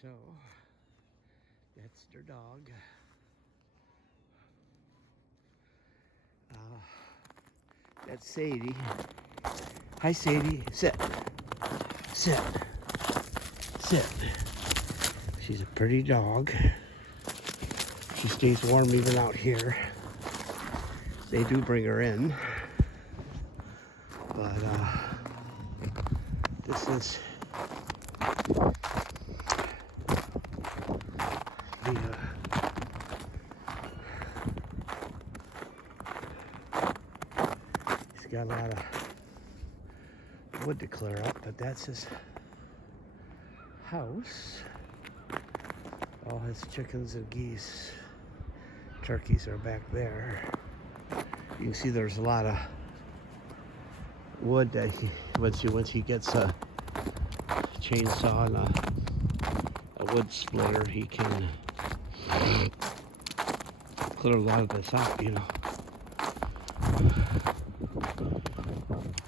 So, that's their dog. That's Sadie. Hi, Sadie. Sit. Sit. Sit. She's a pretty dog. She stays warm even out here. They do bring her in. But, this is the, he's got a lot of wood to clear up, but that's his house. All his chickens and geese, turkeys are back there. You can see there's a lot of wood that once he gets a chainsaw and a wood splitter, he can clear a lot of this up, you know.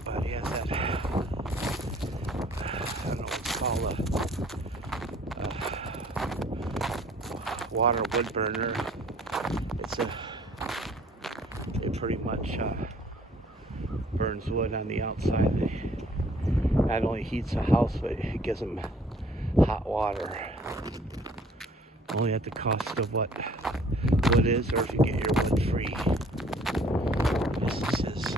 But he has that, I don't know what it's called, water wood burner. It pretty much burns wood on the outside. It not only heats the house, but it gives them hot water. Only at the cost of what wood is, or if you get your wood free. This is his.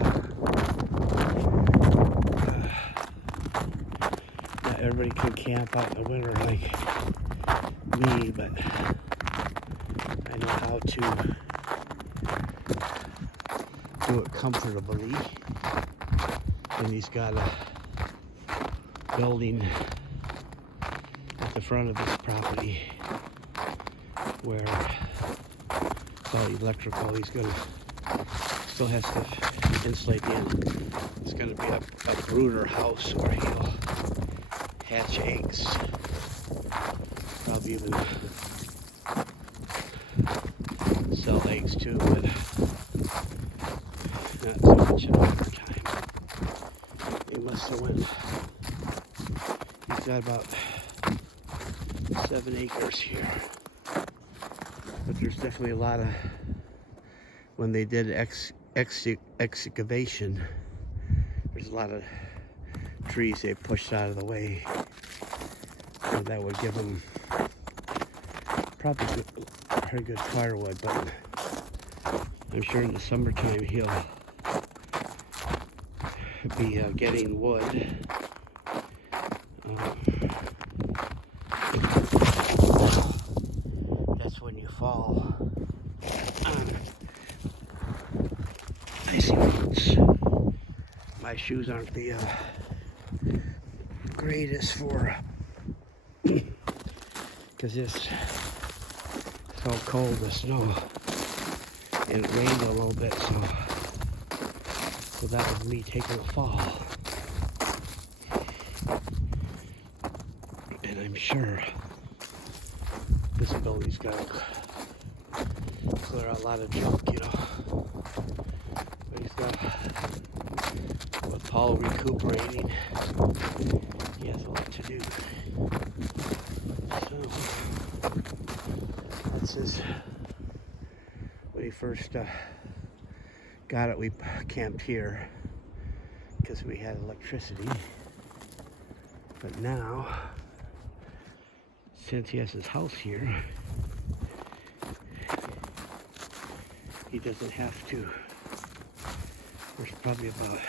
Not everybody can camp out in the winter like me, but I know how to do it comfortably. And he's got a building at the front of his property where it's all electrical. He's gonna still has to insulate in. It's gonna be a brooder house where he'll hatch eggs. Probably even sell eggs too, but not so much in winter time. He must have went. He's got about 7 acres here, but there's definitely a lot of. When they did excavation, there's a lot of trees they pushed out of the way, and that would give them probably pretty good firewood. But I'm sure in the summertime he'll be getting wood. That's when you fall on icy roads. My shoes aren't the greatest for, because it's so cold, the snow, and it rained a little bit, so that was me taking a fall. And I'm sure this building's got to clear out a lot of junk, you know. But he's got, with Paul recuperating, he has a lot to do. So, that's his, when he first got it, we camped here because we had electricity. But now, since he has his house here, he doesn't have to. There's probably about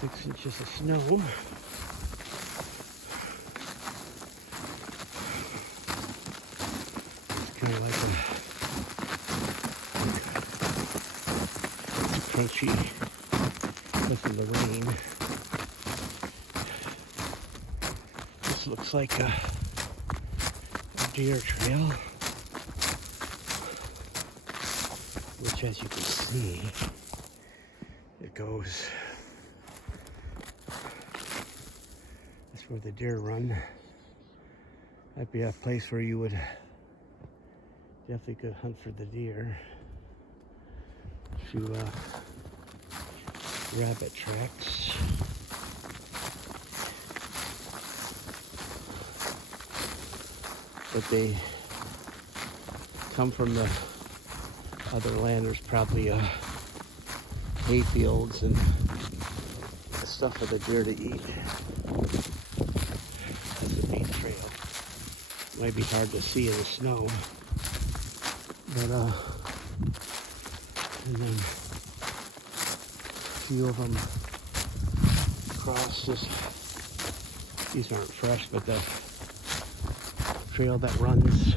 6 inches of snow. It's kind of like a crunchy because of the rain. This looks like a deer trail, which, as you can see, it goes. That's where the deer run. That'd be a place where you would definitely could hunt for the deer. A few rabbit tracks. but they come from the other land. There's probably hay fields and stuff for the deer to eat. That's the main trail. Might be hard to see in the snow, but and then a few of them cross this. These aren't fresh, but the trail that runs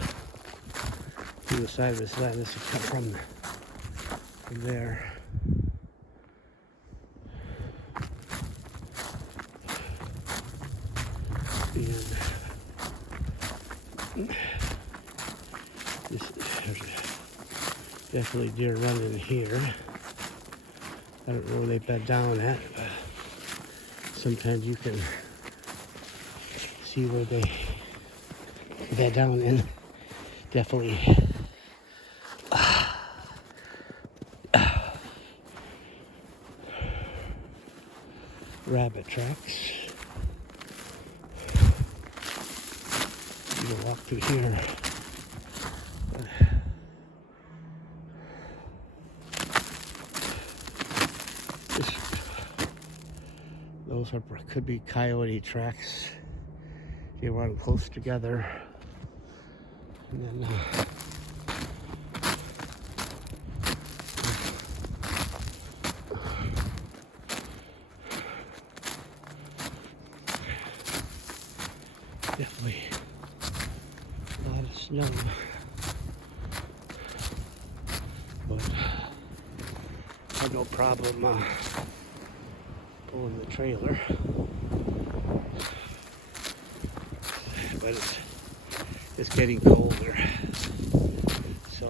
through the side of this land, this is cut from there. And there's definitely deer running here. I don't know where they bed down at, but sometimes you can see where they bed down in. Definitely rabbit tracks. You can walk through here. Those could be coyote tracks. They run close together, and then definitely a lot of snow, but I had no problem pulling the trailer. But it's getting colder, so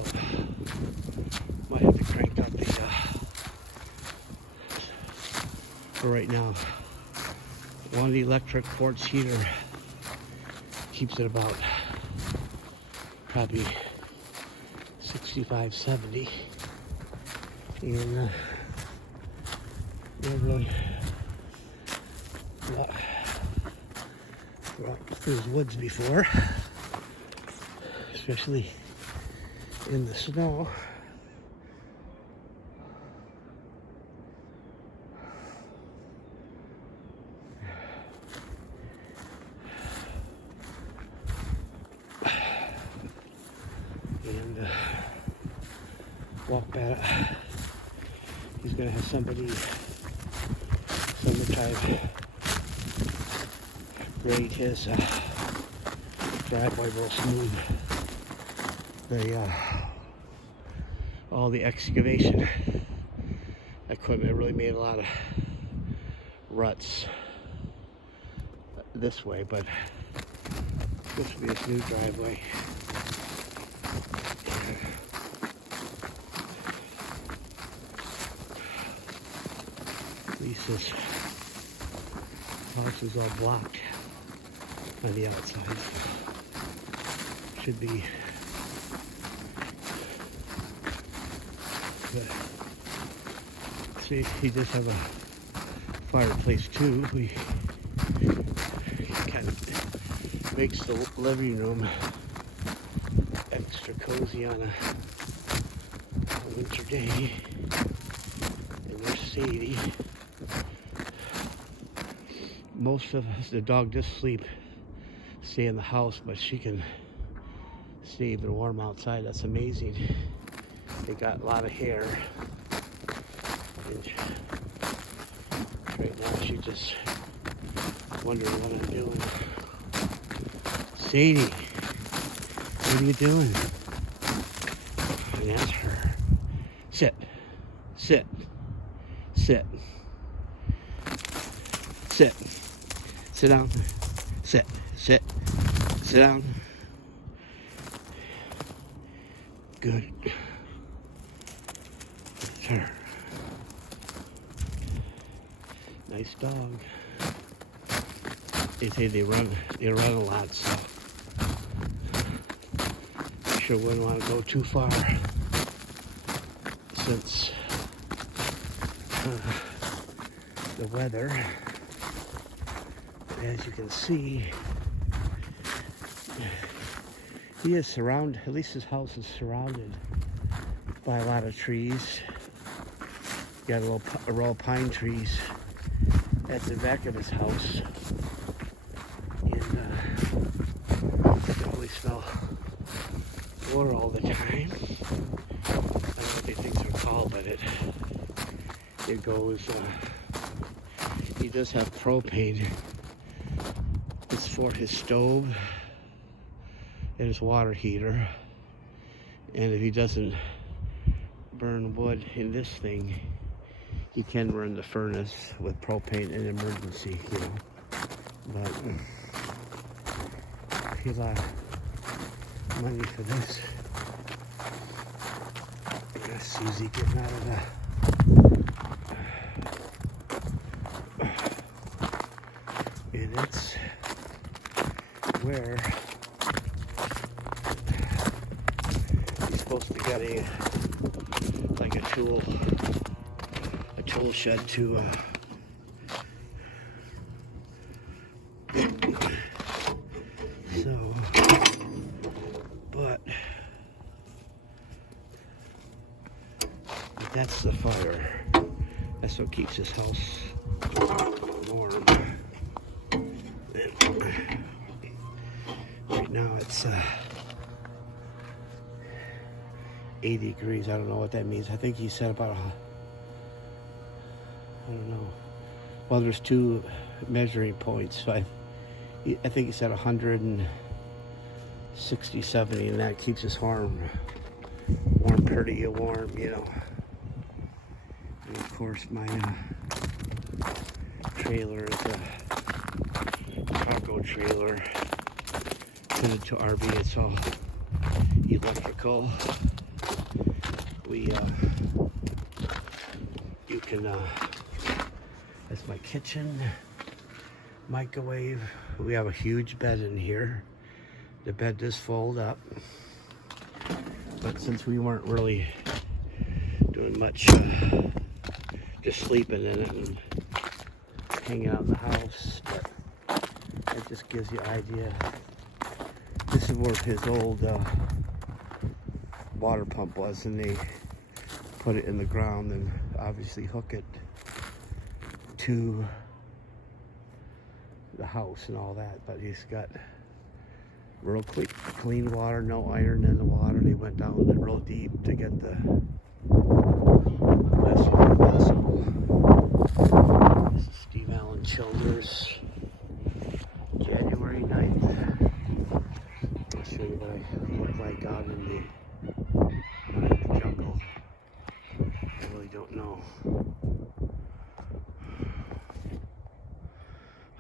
might have to crank up the for right now. One of the electric quartz heater keeps it about probably 65, 70, and not really walked through the woods before, especially in the snow. And walk back. He's gonna have somebody summertime grade his driveway real smooth. All the excavation equipment really made a lot of ruts this way, but this will be a smooth driveway. Lisa's house is all blocked on the outside. Should be good. See, he does have a fireplace too. He kind of makes the living room extra cozy on a winter day. And there's Sadie. Most of us, the dog does stay in the house, but she can stay even warm outside. That's amazing. They got a lot of hair. And right now she's just wondering what I'm doing. Sadie, what are you doing? And that's her. Sit. Sit. Sit. Sit. Sit down. Sit. Sit. Sit down. Good. That's her. Nice dog. They say they run a lot, so I sure wouldn't want to go too far since the weather. As you can see, He is surrounded, at least his house is surrounded by a lot of trees. Got a row of pine trees at the back of his house. And definitely smell water all the time. I don't know what these things are called, but it goes, he does have propane. It's for his stove and his water heater. And if he doesn't burn wood in this thing, he can run the furnace with propane in emergency, you know. But he's a lot of money for this. That's Susie getting out of the and it's where he's supposed to get a tool shed to so but that's the fire. That's what keeps his house warm. Right now it's 80 degrees. I don't know what that means. I think he said about I don't know. Well, there's two measuring points. So I think he said 160, 70, and that keeps us warm, pretty warm, you know. And of course, my trailer is a cargo trailer fitted to RV. It's all electrical. You can, that's my kitchen, microwave. We have a huge bed in here. The bed does fold up. But since we weren't really doing much, just sleeping in it and hanging out in the house, but that just gives you an idea. This is where his old water pump was, and they put it in the ground and obviously hook it to the house and all that. But he's got real clean water, no iron in the water. They went down with it real deep to get the best water possible. This is Steve Allen Childers, January 9th. I'll show you what I look like out in the jungle. I really don't know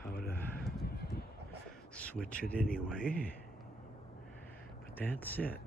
how to switch it anyway, but that's it.